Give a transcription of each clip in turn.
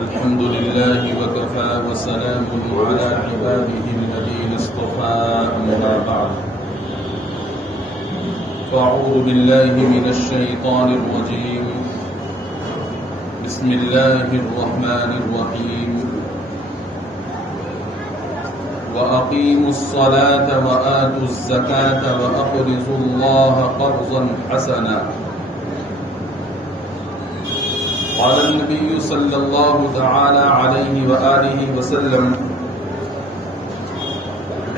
الحمد لله وكفى وسلام على عباده الذين اصطفى أما بعد فأعوذ بالله من الشيطان الرجيم بسم الله الرحمن الرحيم وأقيموا الصلاة وآتوا الزكاة وأقرضوا الله قرضا حسنا قال النبي صلى الله تعالى عليه وآله وسلم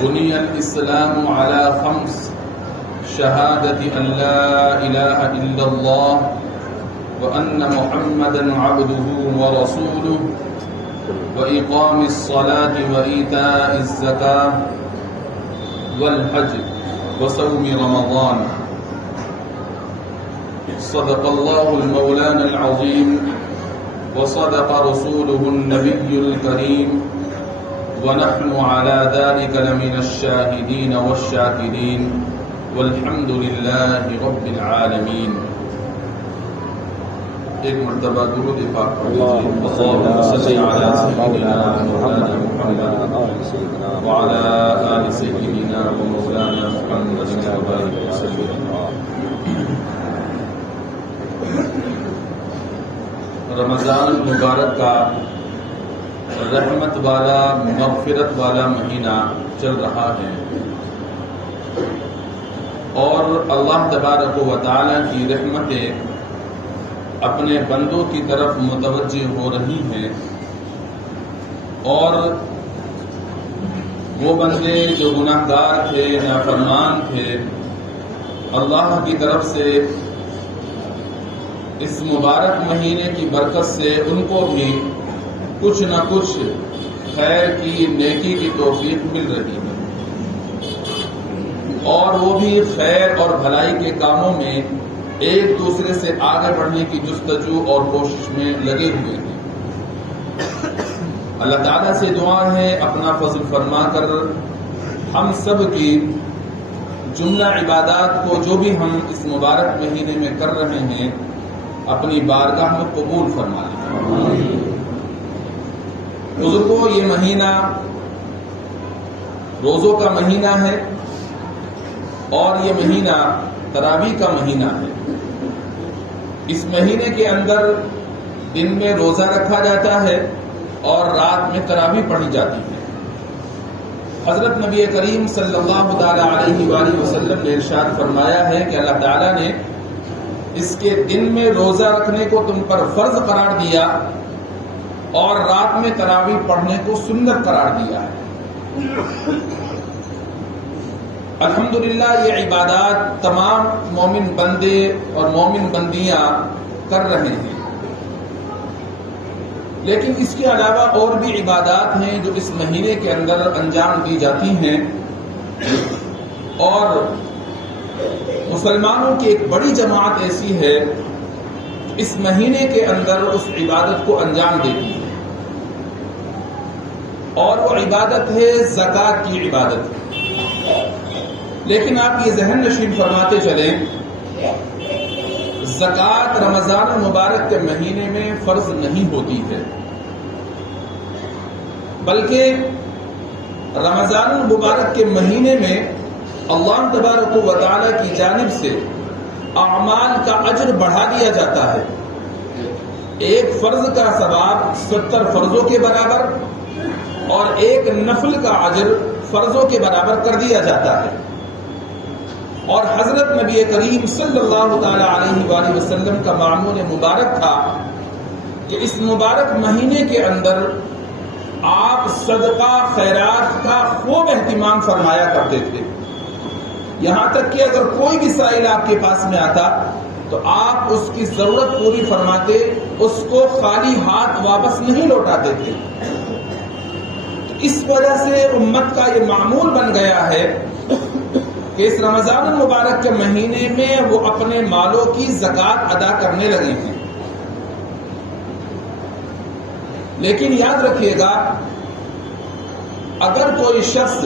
بني الإسلام على خمس شهادة أن لا إله إلا الله وأن محمدا عبده ورسوله وإقام الصلاة وإيتاء الزكاة والحج وصوم رمضان صدق الله المولانا العظيم وصدق رسوله النبي الكريم ونحن على ذلك لمن الشاهدين والشاكرين والحمد لله رب العالمين. ایک مرتبہ درود پاک اللهم صل على سيدنا مولانا محمد وعلى آل سيدنا ومولانا محمد وبارك وسلم. رمضان المبارک کا رحمت والا مغفرت والا مہینہ چل رہا ہے اور اللہ تبارک و تعالی کی رحمتیں اپنے بندوں کی طرف متوجہ ہو رہی ہیں اور وہ بندے جو گناہ گار تھے نافرمان تھے اللہ کی طرف سے اس مبارک مہینے کی برکت سے ان کو بھی کچھ نہ کچھ خیر کی نیکی کی توفیق مل رہی ہے اور وہ بھی خیر اور بھلائی کے کاموں میں ایک دوسرے سے آگے بڑھنے کی جستجو اور کوشش میں لگے ہوئے ہیں. اللہ تعالیٰ سے دعا ہے اپنا فضل فرما کر ہم سب کی جملہ عبادات کو جو بھی ہم اس مبارک مہینے میں کر رہے ہیں اپنی بارگاہ میں قبول فرما لیں. بزرگوں، یہ مہینہ روزوں کا مہینہ ہے اور یہ مہینہ تراویح کا مہینہ ہے. اس مہینے کے اندر دن میں روزہ رکھا جاتا ہے اور رات میں تراویح پڑھی جاتی ہے. حضرت نبی کریم صلی اللہ تعالی علیہ وآلہ وسلم نے ارشاد فرمایا ہے کہ اللہ تعالیٰ نے اس کے دن میں روزہ رکھنے کو تم پر فرض قرار دیا اور رات میں تراویح پڑھنے کو سنت قرار دیا ہے. الحمدللہ یہ عبادات تمام مومن بندے اور مومن بندیاں کر رہے ہیں، لیکن اس کے علاوہ اور بھی عبادات ہیں جو اس مہینے کے اندر انجام دی جاتی ہیں اور مسلمانوں کی ایک بڑی جماعت ایسی ہے اس مہینے کے اندر اس عبادت کو انجام دیتی ہے اور وہ عبادت ہے زکوٰۃ کی عبادت. لیکن آپ یہ ذہن نشین فرماتے چلیں زکوٰۃ رمضان المبارک کے مہینے میں فرض نہیں ہوتی ہے، بلکہ رمضان المبارک کے مہینے میں اللہ تبارک و تعالی کی جانب سے اعمال کا اجر بڑھا دیا جاتا ہے. ایک فرض کا ثواب 70 فرضوں کے برابر اور ایک نفل کا اجر فرضوں کے برابر کر دیا جاتا ہے. اور حضرت نبی کریم صلی اللہ تعالی علیہ وآلہ وسلم کا معمول مبارک تھا کہ اس مبارک مہینے کے اندر آپ صدقہ خیرات کا خوب اہتمام فرمایا کرتے تھے. یہاں تک کہ اگر کوئی بھی سائل آپ کے پاس میں آتا تو آپ اس کی ضرورت پوری فرماتے، اس کو خالی ہاتھ واپس نہیں لوٹاتے تھے. تو اس وجہ سے امت کا یہ معمول بن گیا ہے کہ اس رمضان المبارک کے مہینے میں وہ اپنے مالوں کی زکوٰۃ ادا کرنے لگے ہیں. لیکن یاد رکھیے گا اگر کوئی شخص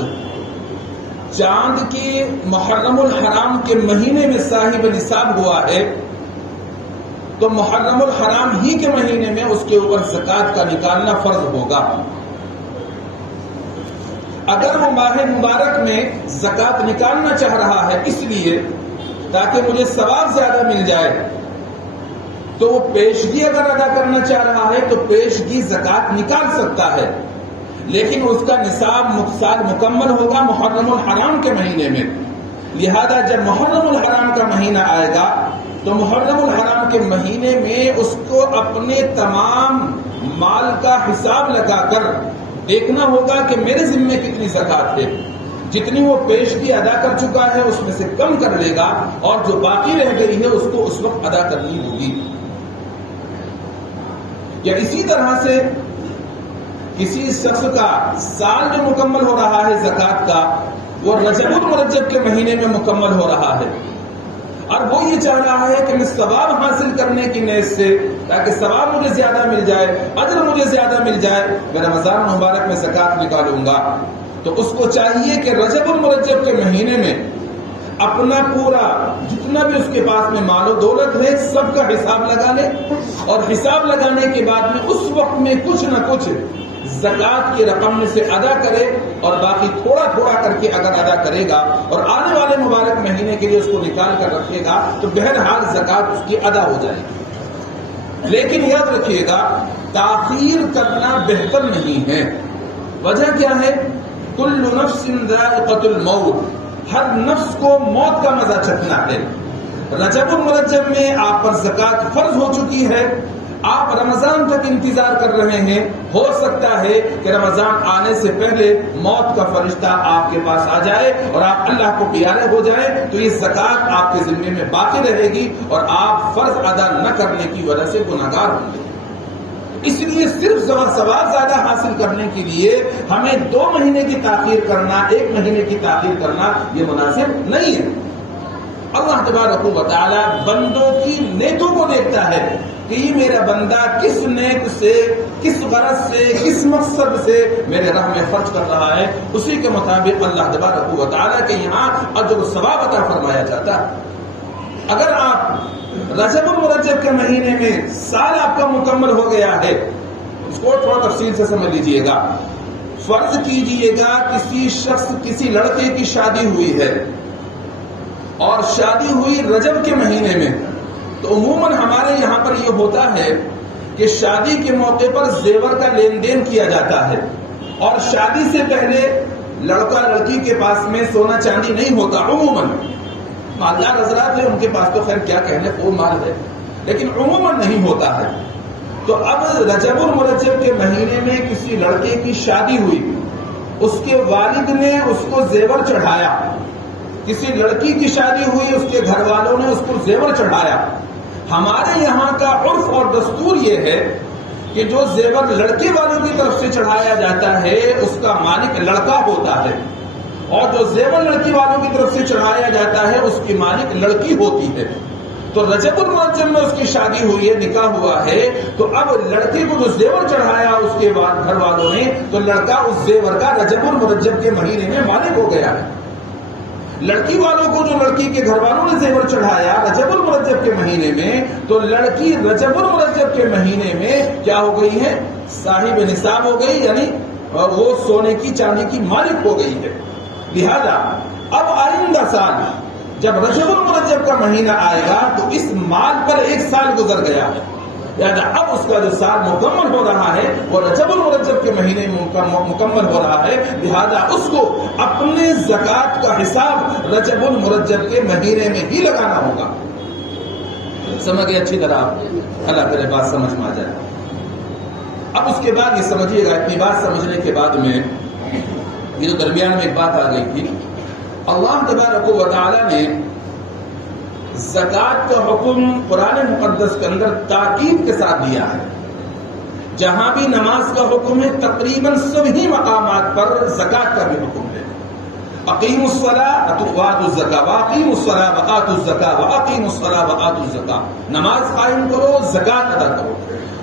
چاند کی محرم الحرام کے مہینے میں صاحب نصاب ہوا ہے تو محرم الحرام ہی کے مہینے میں اس کے اوپر زکات کا نکالنا فرض ہوگا۔ اگر وہ ماہ مبارک میں زکات نکالنا چاہ رہا ہے اس لیے تاکہ مجھے ثواب زیادہ مل جائے، تو وہ پیشگی اگر ادا کرنا چاہ رہا ہے تو پیشگی زکات نکال سکتا ہے، لیکن اس کا نصاب سال مکمل ہوگا محرم الحرام کے مہینے میں۔ لہذا جب محرم الحرام کا مہینہ آئے گا تو محرم الحرام کے مہینے میں اس کو اپنے تمام مال کا حساب لگا کر دیکھنا ہوگا کہ میرے ذمے کتنی زکات ہے، جتنی وہ پیشگی ادا کر چکا ہے اس میں سے کم کر لے گا، اور جو باقی رہ گئی ہے اس کو اس وقت ادا کرنی ہوگی۔ یا اسی طرح سے کسی شخص کا سال جو مکمل ہو رہا ہے زکات کا، وہ رجب المرجب کے مہینے میں مکمل ہو رہا ہے، اور وہ یہ چاہ رہا ہے کہ میں ثواب حاصل کرنے کی نیت سے، تاکہ ثواب مجھے زیادہ مل جائے، اجر مجھے زیادہ مل جائے، میں رمضان مبارک میں زکات نکالوں گا، تو اس کو چاہیے کہ رجب المرجب کے مہینے میں اپنا پورا جتنا بھی اس کے پاس میں مال و دولت ہے سب کا حساب لگا لے، اور حساب لگانے کے بعد میں اس وقت میں کچھ نہ کچھ زکات کی رقم میں سے ادا کرے، اور باقی تھوڑا تھوڑا کر کے اگر ادا کرے گا اور آنے والے مبارک مہینے کے لیے اس کو نکال کر رکھے گا تو بہرحال زکات اس کی ادا ہو جائے گی۔ لیکن یاد رکھیے گا تاخیر کرنا بہتر نہیں ہے۔ وجہ کیا ہے؟ کل نفس ذائقۃ الموت، ہر نفس کو موت کا مزہ چکھنا ہے۔ رجب المرجب میں آپ پر زکات فرض ہو چکی ہے، آپ رمضان تک انتظار کر رہے ہیں، ہو سکتا ہے کہ رمضان آنے سے پہلے موت کا فرشتہ آپ کے پاس آ جائے اور آپ اللہ کو پیارے ہو جائیں، تو یہ زکات آپ کے ذمے میں باقی رہے گی اور آپ فرض ادا نہ کرنے کی وجہ سے گناہگار ہوں گے۔ اس لیے صرف ثواب زیادہ حاصل کرنے کے لیے ہمیں 2 مہینے کی تاخیر کرنا، 1 مہینے کی تاخیر کرنا یہ مناسب نہیں ہے۔ اللہ تبارک و تعالی بندوں کی نیتوں کو دیکھتا ہے کہ یہ میرا بندہ کس نیت سے، کس غرض سے، کس مقصد سے میرے راہ میں خرچ کر رہا ہے، اسی کے مطابق اللہ تبارک و تعالی کے یہاں اجر و ثواب عطا فرمایا جاتا ہے۔ اگر آپ رجب المرجب کے مہینے میں سال آپ کا مکمل ہو گیا ہے، اس کو تھوڑا تفصیل سے سمجھ لیجئے گا۔ فرض کیجئے گا کسی لڑکے کی شادی ہوئی ہے اور شادی ہوئی رجب کے مہینے میں، تو عموماً ہمارے یہاں پر یہ ہوتا ہے کہ شادی کے موقع پر زیور کا لین دین کیا جاتا ہے، اور شادی سے پہلے لڑکا لڑکی کے پاس میں سونا چاندی نہیں ہوتا۔ عموماً مالدار حضرات ہیں ان کے پاس تو خیر کیا کہنے وہ مال ہے، لیکن عموماً نہیں ہوتا ہے۔ تو اب رجب المرجب کے مہینے میں کسی لڑکے کی شادی ہوئی، اس کے والد نے اس کو زیور چڑھایا، کسی لڑکی کی شادی ہوئی اس کے گھر والوں نے اس کو زیور چڑھایا۔ ہمارے یہاں کا عرف اور دستور یہ ہے کہ جو زیور لڑکے والوں کی طرف سے چڑھایا جاتا ہے اس کا مالک لڑکا ہوتا ہے، اور جو زیور لڑکی والوں کی طرف سے چڑھایا جاتا ہے اس کی مالک لڑکی ہوتی ہے۔ تو رجب المرجب میں اس کی شادی ہوئی ہے، نکاح ہوا ہے، تو اب لڑکے کو جو زیور چڑھایا اس کے بعد گھر والوں نے، تو لڑکا اس زیور کا رجب المرجب کے مہینے میں مالک ہو گیا ہے۔ لڑکی والوں کو جو لڑکی کے گھر والوں نے زیور چڑھایا رجب المرجب کے مہینے میں، تو لڑکی رجب المرجب کے مہینے میں کیا ہو گئی ہے؟ صاحب نصاب ہو گئی، یعنی وہ سونے کی چاندی کی مالک ہو گئی ہے۔ لہذا اب آئندہ سال جب رجب المرجب کا مہینہ آئے گا تو اس مال پر 1 سال گزر گیا ہے، لہذا اب اس کا جو سال مکمل ہو رہا ہے وہ رجب المرجب کے مہینے میں مکمل ہو رہا ہے، لہذا اس کو اپنے زکات کا حساب رجب المرجب کے مہینے میں ہی لگانا ہوگا۔ سمجھ گئے اچھی طرح؟ اللہ کرے بات سمجھ میں آ جائے۔ اب اس کے بعد یہ سمجھیے گا، اتنی بات سمجھنے کے بعد میں یہ جو درمیان میں ایک بات آ گئی تھی، اللہ تبارک و تعالی نے زکات کا حکم قرآن مقدس کے اندر تاکید کے ساتھ دیا ہے۔ جہاں بھی نماز کا حکم ہے تقریباً سبھی مقامات پر زکات کا بھی حکم ہے۔ اقیموا الصلاۃ وآتوا الزکاۃ واقیموا الصلاۃ وآتوا الزکاۃ واقیموا الصلاۃ وآتوا الزکاۃ، نماز قائم کرو، زکات ادا کرو۔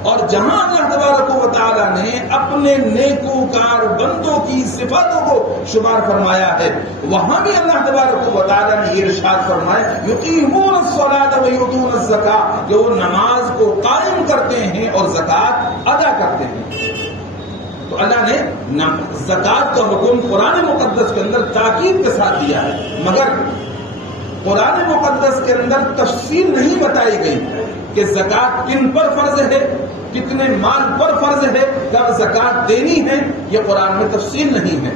اور جہاں اللہ تبارک و تعالیٰ نے اپنے نیکوکار بندوں کی صفاتوں کو شمار فرمایا ہے، وہاں بھی اللہ تبارک و تعالیٰ نے یہ ارشاد فرمایا یقیمون الصلاۃ ویؤتون الزکاۃ، کہ وہ نماز کو قائم کرتے ہیں اور زکات ادا کرتے ہیں۔ تو اللہ نے زکات کا حکم قرآن مقدس کے اندر تاکید کے ساتھ دیا ہے، مگر قرآن مقدس کے اندر تفصیل نہیں بتائی گئی کہ زکات کن پر فرض ہے، کتنے مال پر فرض ہے، کب زکات دینی ہے، یہ قرآن میں تفصیل نہیں ہے۔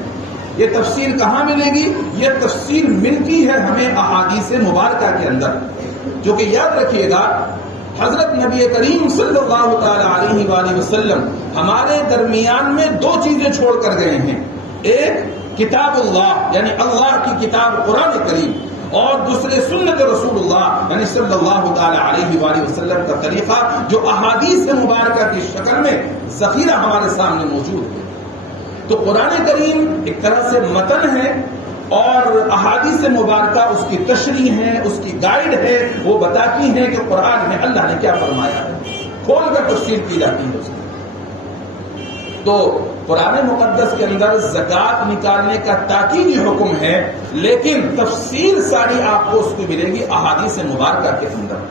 یہ تفصیل کہاں ملے گی؟ یہ تفصیل ملتی ہے ہمیں احادیث مبارکہ کے اندر، جو کہ یاد رکھیے گا حضرت نبی کریم صلی اللہ تعالی علیہ وآلہ وسلم ہمارے درمیان میں دو چیزیں چھوڑ کر گئے ہیں، ایک کتاب اللہ یعنی اللہ کی کتاب قرآن کریم، اور دوسرے سنت رسول اللہ یعنی صلی اللہ تعالی علیہ وآلہ وسلم کا طریقہ، جو احادیث مبارکہ کی شکل میں ذخیرہ ہمارے سامنے موجود ہے۔ تو قرآن کریم ایک طرح سے متن ہے اور احادیث مبارکہ اس کی تشریح ہے، اس کی گائیڈ ہے، وہ بتاتی ہیں کہ قرآن میں اللہ نے کیا فرمایا ہے، کھول کر تفسیر کی جاتی ہے اس کی۔ تو قرآن مقدس کے اندر زکات نکالنے کا تاکیدی حکم ہے، لیکن تفصیل ساری آپ کو اس کو ملے گی احادیث مبارکہ کے اندر،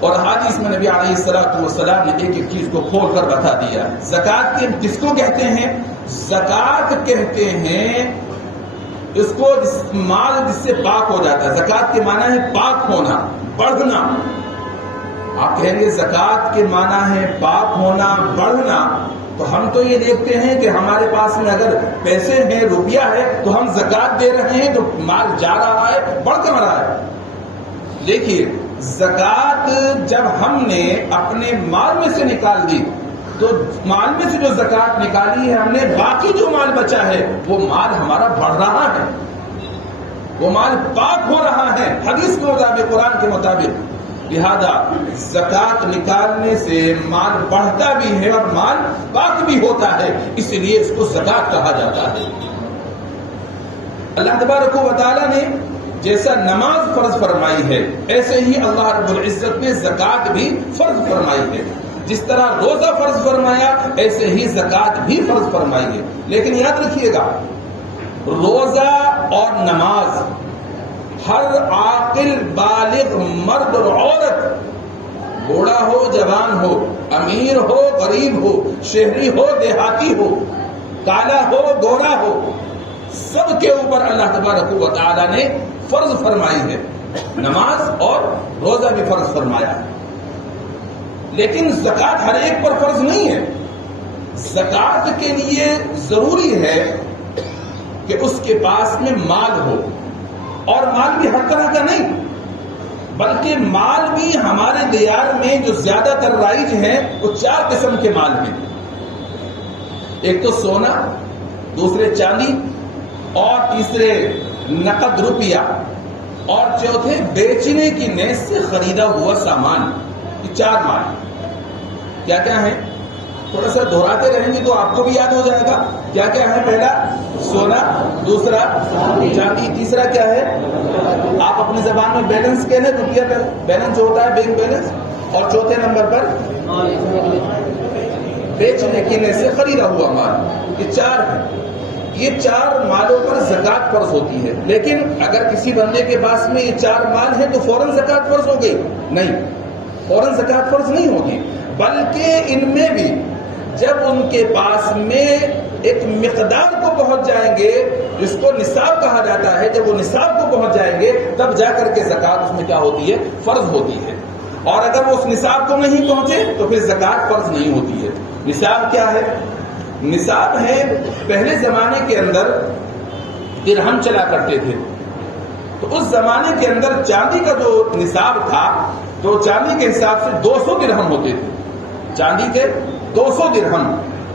اور احادیث میں نبی علیہ السلام نے ایک ایک چیز کو کھول کر بتا دیا ہے۔ زکات کے کس کو کہتے ہیں؟ زکات کہتے ہیں اس کو مال جس سے پاک ہو جاتا ہے۔ زکات کے معنی ہے پاک ہونا، بڑھنا۔ آپ کہیں گے زکات کے معنی ہے پاک ہونا، بڑھنا، تو ہم تو یہ دیکھتے ہیں کہ ہمارے پاس میں اگر پیسے ہیں، روپیہ ہے، تو ہم زکات دے رہے ہیں تو مال جا رہا ہے، بڑھ کر رہا ہے۔ دیکھیے زکات جب ہم نے اپنے مال میں سے نکال دی، تو مال میں سے جو زکات نکالی ہے ہم نے، باقی جو مال بچا ہے وہ مال ہمارا بڑھ رہا ہے، وہ مال پاک ہو رہا ہے حدیث کے مطابق، قرآن کے مطابق۔ لہذا زکات نکالنے سے مال بڑھتا بھی ہے اور مال پاک بھی ہوتا ہے، اس لیے اس کو زکات کہا جاتا ہے۔ اللہ تبارک و تعالیٰ نے جیسا نماز فرض فرمائی ہے، ایسے ہی اللہ رب العزت نے زکات بھی فرض فرمائی ہے۔ جس طرح روزہ فرض فرمایا، ایسے ہی زکات بھی فرض فرمائی ہے۔ لیکن یاد رکھیے گا، روزہ اور نماز ہر عاقل بالغ مرد اور عورت، بوڑھا ہو جوان ہو، امیر ہو غریب ہو، شہری ہو دیہاتی ہو، کالا ہو گورا ہو، سب کے اوپر اللہ تبارک و تعالی نے فرض فرمائی ہے، نماز اور روزہ بھی فرض فرمایا ہے۔ لیکن زکات ہر ایک پر فرض نہیں ہے۔ زکات کے لیے ضروری ہے کہ اس کے پاس میں مال ہو، اور مال بھی ہر طرح کا نہیں، بلکہ مال بھی ہمارے دیار میں جو زیادہ تر رائج ہیں وہ 4 قسم کے مال ہیں۔ ایک تو سونا، دوسرے چاندی، اور تیسرے نقد روپیہ، اور چوتھے بیچنے کی نیت سے خریدا ہوا سامان۔ یہ 4 مال کیا کیا ہے؟ تھوڑا سا دہراتے رہیں گے تو آپ کو بھی یاد ہو جائے گا کیا کیا ہے۔ پہلا سونا، دوسرا چاندی، تیسرا کیا ہے؟ آپ اپنی زبان میں بیلنس کہنے، روپیہ بیلنس جو ہوتا ہے بینک بیلنس، اور چوتھے نمبر پر بیچنے کی نیت سے خریدا ہوا مال۔ یہ 4 ہے۔ یہ 4 مالوں پر زکات فرض ہوتی ہے۔ لیکن اگر کسی بندے کے پاس میں یہ 4 مال ہیں تو فوراً زکات فرض ہو گئی؟ نہیں، فوراً زکات فرض نہیں ہوگی، بلکہ ان میں بھی جب ان کے پاس میں ایک مقدار کو پہنچ جائیں گے جس کو نصاب کہا جاتا ہے، جب وہ نصاب کو پہنچ جائیں گے تب جا کر کے زکات اس میں کیا ہوتی ہے؟ فرض ہوتی ہے۔ اور اگر وہ اس نصاب کو نہیں پہنچے تو پھر زکات فرض نہیں ہوتی ہے۔ نصاب کیا ہے؟ نصاب ہے پہلے زمانے کے اندر درہم چلا کرتے تھے، تو اس زمانے کے اندر چاندی کا جو نصاب تھا تو چاندی کے حساب سے 200 درہم ہوتے تھے، چاندی کے 200 درہم،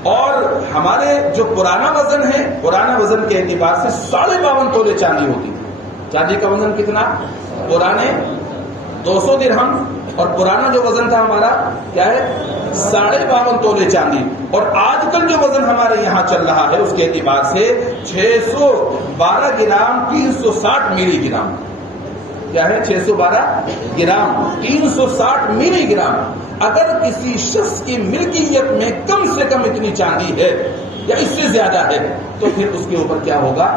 اور ہمارے جو پرانا وزن ہے، پرانا وزن کے اعتبار سے 52.5 تولے چاندی ہوتی تھی۔ چاندی کا وزن کتنا؟ پرانے 200 درہم اور پرانا جو وزن تھا ہمارا کیا ہے 52.5 تولے چاندی، اور آج کل جو وزن ہمارے یہاں چل رہا ہے اس کے اعتبار سے 612 گرام 360 ملی گرام، کیا ہے 612 گرام 360 ملی گرام۔ اگر کسی شخص کی ملکیت میں کم سے کم اتنی چاندی ہے یا اس سے زیادہ ہے تو پھر اس کے اوپر کیا ہوگا؟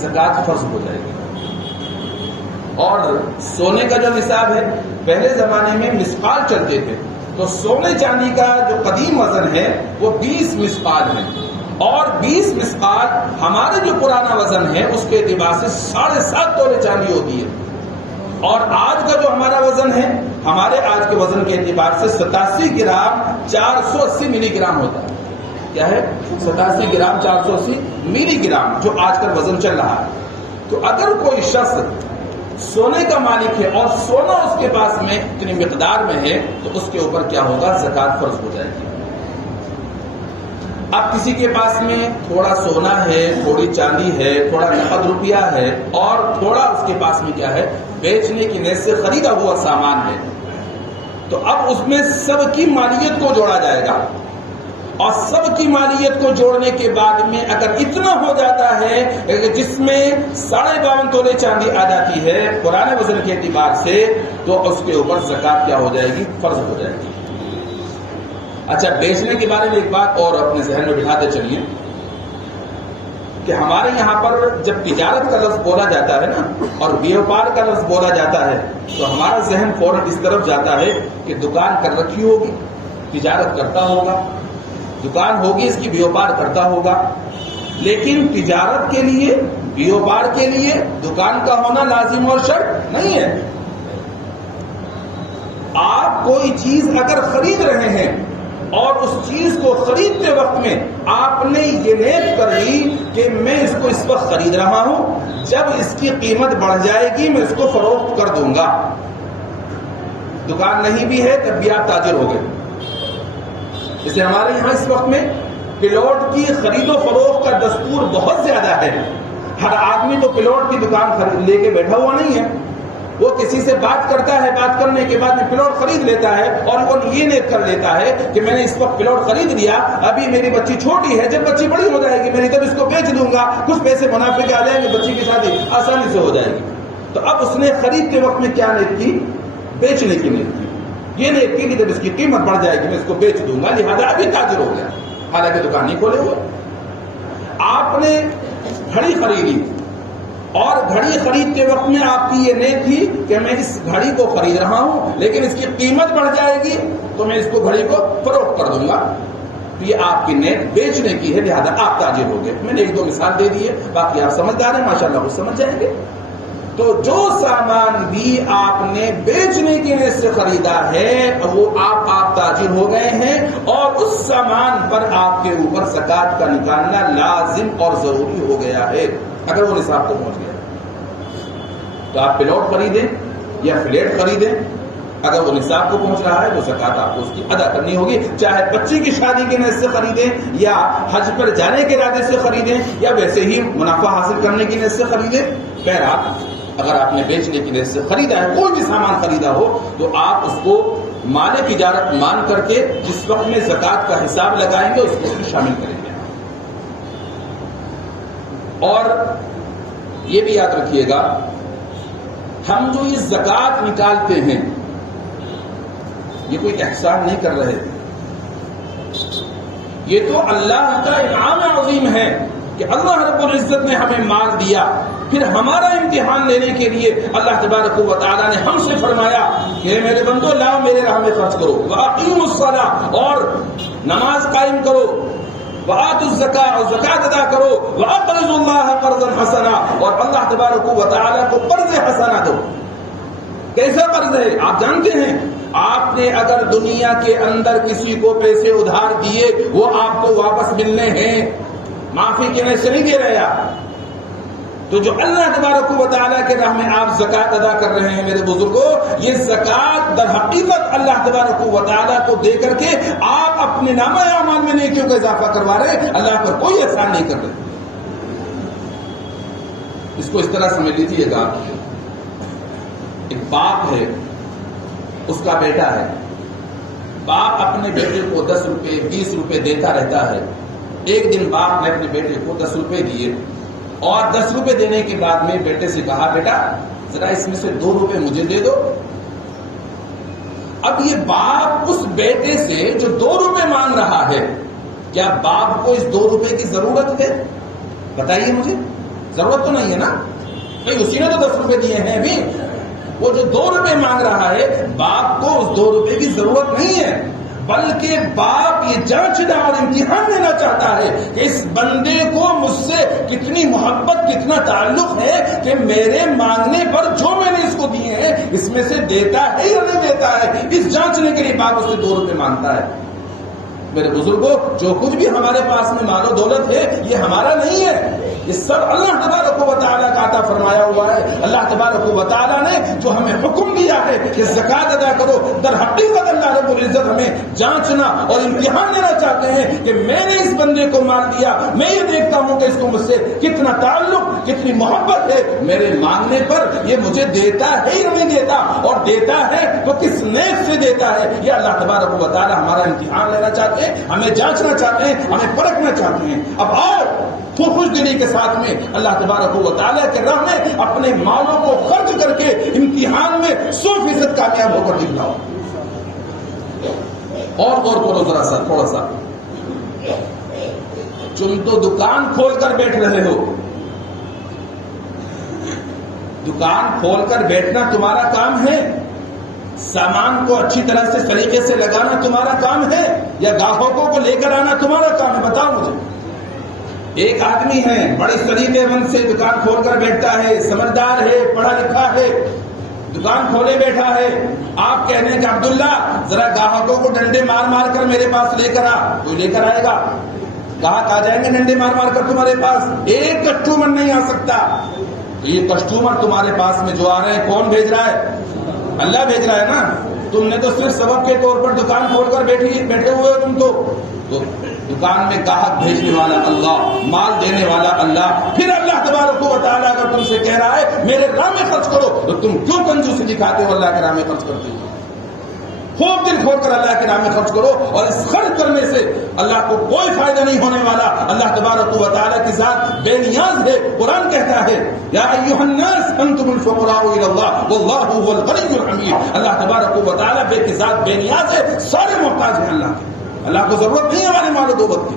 زکوٰۃ فرض ہو جائے گی۔ اور سونے کا جو نصاب ہے، پہلے زمانے میں مسقال چلتے تھے، تو سونے چاندی کا جو قدیم وزن ہے وہ 20 مسقال ہے، اور 20 مسقال ہمارے جو پرانا وزن ہے اس کے اعتبار سے 7.5 تولے چاندی ہوتی ہے، اور آج کا جو ہمارا وزن ہے ہمارے آج کے وزن کے اعتبار سے 87 گرام 480 ملی گرام ہوتا ہے۔ کیا ہے 87 گرام 480 ملی گرام جو آج کل وزن چل رہا ہے۔ تو اگر کوئی شخص سونے کا مالک ہے اور سونا اس کے پاس میں اتنی مقدار میں ہے تو اس کے اوپر کیا ہوگا؟ زکوٰۃ فرض ہو جائے گی۔ اب کسی کے پاس میں تھوڑا سونا ہے، تھوڑی چاندی ہے، تھوڑا نقد روپیہ ہے، اور تھوڑا اس کے پاس میں کیا ہے بیچنے کی نیت سے خریدا ہوا سامان ہے، تو اب اس میں سب کی مالیت کو جوڑا جائے گا، اور سب کی مالیت کو جوڑنے کے بعد میں اگر اتنا ہو جاتا ہے جس میں 52.5 تولے چاندی آ جاتی ہے پرانے وزن کے اعتبار سے، تو اس کے اوپر زکوٰۃ کیا ہو جائے گی؟ فرض ہو جائے گی۔ اچھا، بیچنے کے بارے میں ایک بات اور اپنے ذہن میں بٹھاتے چلیے کہ ہمارے یہاں پر جب تجارت کا لفظ بولا جاتا ہے نا اور بیوپار کا لفظ بولا جاتا ہے تو ہمارا ذہن فوراً اس طرف جاتا ہے کہ دکان کر رکھی ہوگی، تجارت کرتا ہوگا، دکان ہوگی اس کی، بیوپار کرتا ہوگا۔ لیکن تجارت کے لیے، بیوپار کے لیے دکان کا ہونا لازم اور شرط نہیں ہے۔ آپ کوئی چیز اگر خرید رہے ہیں اور اس چیز کو خریدتے وقت میں آپ نے یہ نیت کر لی کہ میں اس کو اس وقت خرید رہا ہوں، جب اس کی قیمت بڑھ جائے گی میں اس کو فروخت کر دوں گا، دکان نہیں بھی ہے تب بھی آپ تاجر ہو گئے۔ جیسے ہمارے یہاں اس وقت میں پلاٹ کی خرید و فروخت کا دستور بہت زیادہ ہے، ہر آدمی تو پلاٹ کی دکان لے کے بیٹھا ہوا نہیں ہے، وہ کسی سے بات کرتا ہے، بات کرنے کے بعد میں پلاٹ خرید لیتا ہے اور وہ یہ نیت کر لیتا ہے کہ میں نے اس وقت پلاٹ خرید لیا، ابھی میری بچی چھوٹی ہے، جب بچی بڑی ہو جائے گی میری تب اس کو بیچ دوں گا، کچھ پیسے منافع کے آ جائیں گے، بچی کی شادی آسانی سے ہو جائے گی۔ تو اب اس نے خریدتے وقت میں کیا نیت کی؟ بیچنے کی نیت کی، یہ نیت کی کہ جب اس کی قیمت بڑھ جائے گی میں اس کو بیچ دوں گا، لہٰذا ابھی تاجر ہو گیا، حالانکہ دکان نہیں کھولے ہوئے۔ آپ نے گھڑی خریدی اور گھڑی خریدتے وقت میں آپ کی یہ نیت تھی کہ میں اس گھڑی کو خرید رہا ہوں لیکن اس کی قیمت بڑھ جائے گی تو میں اس کو گھڑی کو فروخت کر دوں گا، تو یہ آپ کی نیت بیچنے کی ہے، لہذا آپ تاجر ہو گئے۔ میں نے 1-2 مثال دے دی ہے، باقی آپ سمجھدار ہیں ماشاءاللہ، کچھ سمجھ جائیں گے۔ تو جو سامان بھی آپ نے بیچنے کی نیت سے خریدا ہے وہ آپ تاجر ہو گئے ہیں، اور اس سامان پر آپ کے اوپر زکوٰۃ کا نکالنا لازم اور ضروری ہو گیا ہے اگر وہ نصاب کو پہنچ گیا۔ تو آپ پلاٹ خریدیں یا فلیٹ خریدیں، اگر وہ نصاب کو پہنچ رہا ہے تو زکوٰۃ آپ کو اس کی ادا کرنی ہوگی، چاہے بچی کی شادی کی نیت سے خریدیں یا حج پر جانے کے ارادے سے خریدیں یا ویسے ہی منافع حاصل کرنے کی نیت سے خریدیں۔ بہرحال اگر آپ نے بیچنے کی نیت سے خریدا ہے، کوئی بھی سامان خریدا ہو، تو آپ اس کو مال تجارت مان کر کے جس وقت میں زکوٰۃ کا حساب لگائیں گے اس کو بھی شامل کریں گے۔ اور یہ بھی یاد رکھیے گا، ہم جو یہ زکوٰۃ نکالتے ہیں یہ کوئی احسان نہیں کر رہے، یہ تو اللہ کا انعام عظیم ہے کہ اللہ رب العزت نے ہمیں مال دیا، پھر ہمارا امتحان لینے کے لیے اللہ تبارک و تعالیٰ نے ہم سے فرمایا کہ میرے بندو لاؤ میرے راہ میں خرچ کرو، وَأَقِيمُوا الصَّلَاةَ اور نماز قائم کرو، وَآتُوا الزَّكَاةَ اور زکات ادا کرو، وَأَقْرِضُوا اللَّهَ قَرْضًا حَسَنًا اور اللہ تبارک و تعالیٰ کو قرض حسنہ دو۔ کیسا قرض ہے آپ جانتے ہیں؟ آپ نے اگر دنیا کے اندر کسی کو پیسے ادھار دیے وہ آپ کو واپس ملنے ہیں، معافی کے نیت سے نہیں دے رہے آپ۔ تو جو اللہ تبارک و تعالیٰ کے راہ میں آپ زکات ادا کر رہے ہیں میرے بزرگوں، یہ زکات در حقیقت اللہ تبارک و تعالیٰ کو دے کر کے آپ اپنے نامہ اعمال میں نیکیوں کا اضافہ کروا رہے ہیں، اللہ پر کوئی احسان نہیں کر رہے۔ اس کو اس طرح سمجھ لیجیے گا، ایک باغ ہے اس کا بیٹا ہے. باپ اپنے بیٹے کو 10 روپے 20 روپے دیتا رہتا ہے. ایک دن باپ نے اپنے بیٹے کو 10 روپے دیے اور 10 روپے دینے کے بعد میں بیٹے سے کہا بیٹا ذرا اس میں سے 2 روپے مجھے دے دو. اب یہ باپ اس بیٹے سے جو 2 روپے مانگ رہا ہے، کیا باپ کو اس 2 روپے کی ضرورت ہے؟ بتائیے مجھے. ضرورت تو نہیں ہے نا، بھائی اسی نے تو 10 روپے دیے ہیں. ابھی وہ جو 2 روپے مانگ رہا ہے، باپ کو اس 2 روپے کی ضرورت نہیں ہے، بلکہ باپ یہ جانچنا اور امتحان لینا چاہتا ہے کہ اس بندے کو مجھ سے کتنی محبت، کتنا تعلق ہے کہ میرے مانگنے پر جو میں نے اس کو دیے ہیں اس میں سے دیتا ہے یا نہیں دیتا ہے. اس جانچنے کے لیے باپ اس سے 2 روپے مانگتا ہے. میرے بزرگوں، جو کچھ بھی ہمارے پاس میں مال و دولت ہے یہ ہمارا نہیں ہے، یہ سب اللہ تبارک و تعالیٰ کا عطا فرمایا ہوا ہے. اللہ تبارک و تعالیٰ نے جو ہمیں حکم دیا ہے کہ زکات ادا کرو، در حقیقت اللہ رب العزت ہمیں جانچنا اور امتحان لینا چاہتے ہیں کہ میں نے اس بندے کو مال دیا، میں یہ دیکھتا ہوں کہ اس کو مجھ سے کتنا تعلق، کتنی محبت ہے. میرے مانگنے پر یہ مجھے دیتا ہے یا نہیں دیتا، اور دیتا ہے تو کس نیت سے دیتا ہے. یہ اللہ تبارک و تعالیٰ ہمارا امتحان لینا چاہتے ہیں، ہمیں جانچنا چاہتے ہیں، ہمیں پرکھنا چاہتے ہیں. اب آؤ تو خوش دلی کے ساتھ میں اللہ تبارک و تعالیٰ کے راہ میں اپنے مالوں کو خرچ کر کے امتحان میں 100% کامیاب ہو کر دکھلاؤ. اور غور کرو ذرا سا، تھوڑا سا. تم تو دکان کھول کر بیٹھ رہے ہو، دکان کھول کر بیٹھنا تمہارا کام ہے، سامان کو اچھی طرح سے طریقے سے لگانا تمہارا کام ہے، یا گاہکوں کو لے کر آنا تمہارا کام ہے؟ بتاؤ مجھے. ایک آدمی ہے بڑے سلیقے مند سے دکان کھول کر بیٹھتا ہے، سمجھدار ہے، پڑھا لکھا ہے، دکان کھولے بیٹھا ہے. آپ کہنے ہیں کہ عبداللہ ذرا گاہکوں کو ڈنڈے مار مار کر میرے پاس لے کر آ. کوئی لے کر آئے گا؟ گاہک آ جائیں گے ڈنڈے مار مار کر تمہارے پاس؟ ایک کسٹمر نہیں آ سکتا. تو یہ کسٹمر تمہارے پاس میں جو آ رہے ہیں کون بھیج رہا ہے؟ اللہ بھیج رہا ہے نا. تم نے تو صرف سبب کے طور پر دکان کھول کر بیٹھے ہوئے ہو. تم تو دکان میں گاہک بھیجنے والا اللہ، مال دینے والا اللہ. پھر اللہ تبارک و تعالیٰ اگر تم سے کہہ رہا ہے میرے راہ میں خرچ کرو، تو تم کیوں کنجوسی دکھاتے ہو؟ اللہ کے راہ میں خرچ کرتے ہو. خوب دل کھول کر اللہ کے نام میں خرچ کرو، اور اس خرچ کرنے سے اللہ کو کوئی فائدہ نہیں ہونے والا. اللہ تبارک و تعالیٰ کی ذات بے نیاز ہے. قرآن کہتا ہے یا ایھا الناس انتم الفقراء الی اللہ واللہ هو الغنی الحمید. اللہ تبارک و تعالیٰ بے کی ذات بے نیاز ہے، سارے محتاج ہیں اللہ کے. اللہ کو ضرورت نہیں ہے ہمارے مال و دولت کی.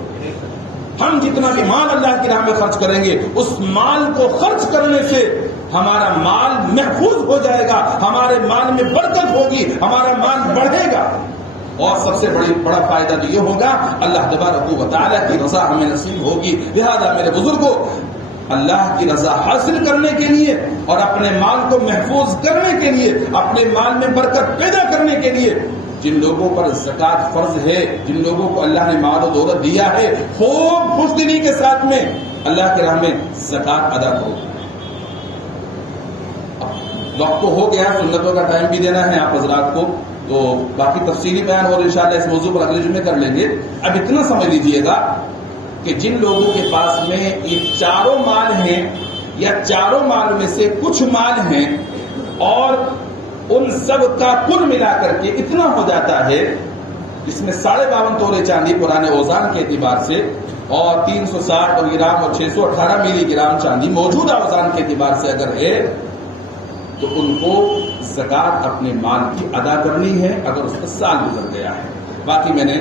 ہم جتنا بھی مال اللہ کی راہ میں خرچ کریں گے، اس مال کو خرچ کرنے سے ہمارا مال محفوظ ہو جائے گا، ہمارے مال میں برکت ہوگی، ہمارا مال بڑھے گا. اور سب سے بڑا فائدہ تو یہ ہوگا اللہ تبارک و تعالیٰ کی رضا ہمیں نصیب ہوگی. لہذا میرے بزرگوں، اللہ کی رضا حاصل کرنے کے لیے اور اپنے مال کو محفوظ کرنے کے لیے، اپنے مال میں برکت پیدا کرنے کے لیے جن لوگوں پر زکات فرض ہے، جن لوگوں کو اللہ نے مال و دولت دیا ہے، خوب خوش دلی کے ساتھ میں اللہ کے راہ میں زکات ادا کرو. وقت تو ہو گیا، سنتوں کا ٹائم بھی دینا ہے آپ حضرات کو، تو باقی تفصیلی بیان اور انشاءاللہ اس موضوع پر اگلے جمعے کر لیں گے. اب اتنا سمجھ لیجئے گا کہ جن لوگوں کے پاس میں یہ چاروں مال ہیں، یا چاروں مال میں سے کچھ مال ہیں، اور ان سب کا کل ملا کر کے اتنا ہو جاتا ہے، اس میں 52.5 تولے چاندی پرانے اوزان کے اعتبار سے، اور 360 گرام اور 618 ملی گرام چاندی موجودہ اوزان کے اعتبار سے اگر ہے، تو ان کو زکات اپنے مال کی ادا کرنی ہے اگر اس کا سال گزر گیا ہے. باقی میں نے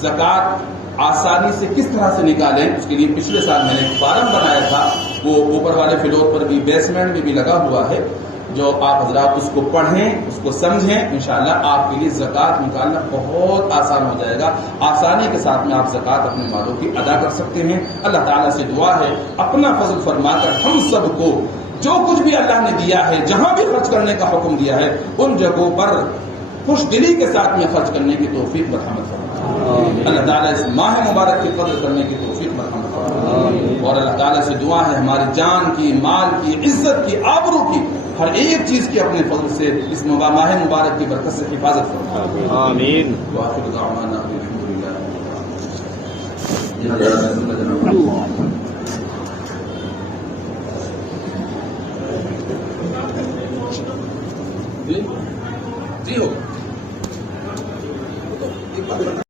زکات آسانی سے کس طرح سے نکالیں اس کے لیے پچھلے سال میں نے ایک فارم بنایا تھا، وہ اوپر والے فلور پر بھی بیسمنٹ میں بھی لگا ہوا ہے، جو آپ حضرات اس کو پڑھیں، اس کو سمجھیں، انشاءاللہ آپ کے لیے زکات نکالنا بہت آسان ہو جائے گا. آسانی کے ساتھ میں آپ زکات اپنے مالوں کی ادا کر سکتے ہیں. اللہ تعالیٰ سے دعا ہے اپنا فضل فرما کر ہم سب کو جو کچھ بھی اللہ نے دیا ہے، جہاں بھی خرچ کرنے کا حکم دیا ہے، ان جگہوں پر خوش دلی کے ساتھ میں خرچ کرنے کی توفیق مرحمت فرمائے. اللہ تعالیٰ اس ماہ مبارک کی قدر کرنے کی توفیق مرحمت فرمائے. اور اللہ تعالیٰ سے دعا ہے ہماری جان کی، مال کی، عزت کی، آبرو کی، ہر ایک چیز کی اپنے فضل سے اس ماہ مبارک کی برکت سے حفاظت فرمائے. آمین. وآخر دعوانا الحمدللہ. جی ہوگا.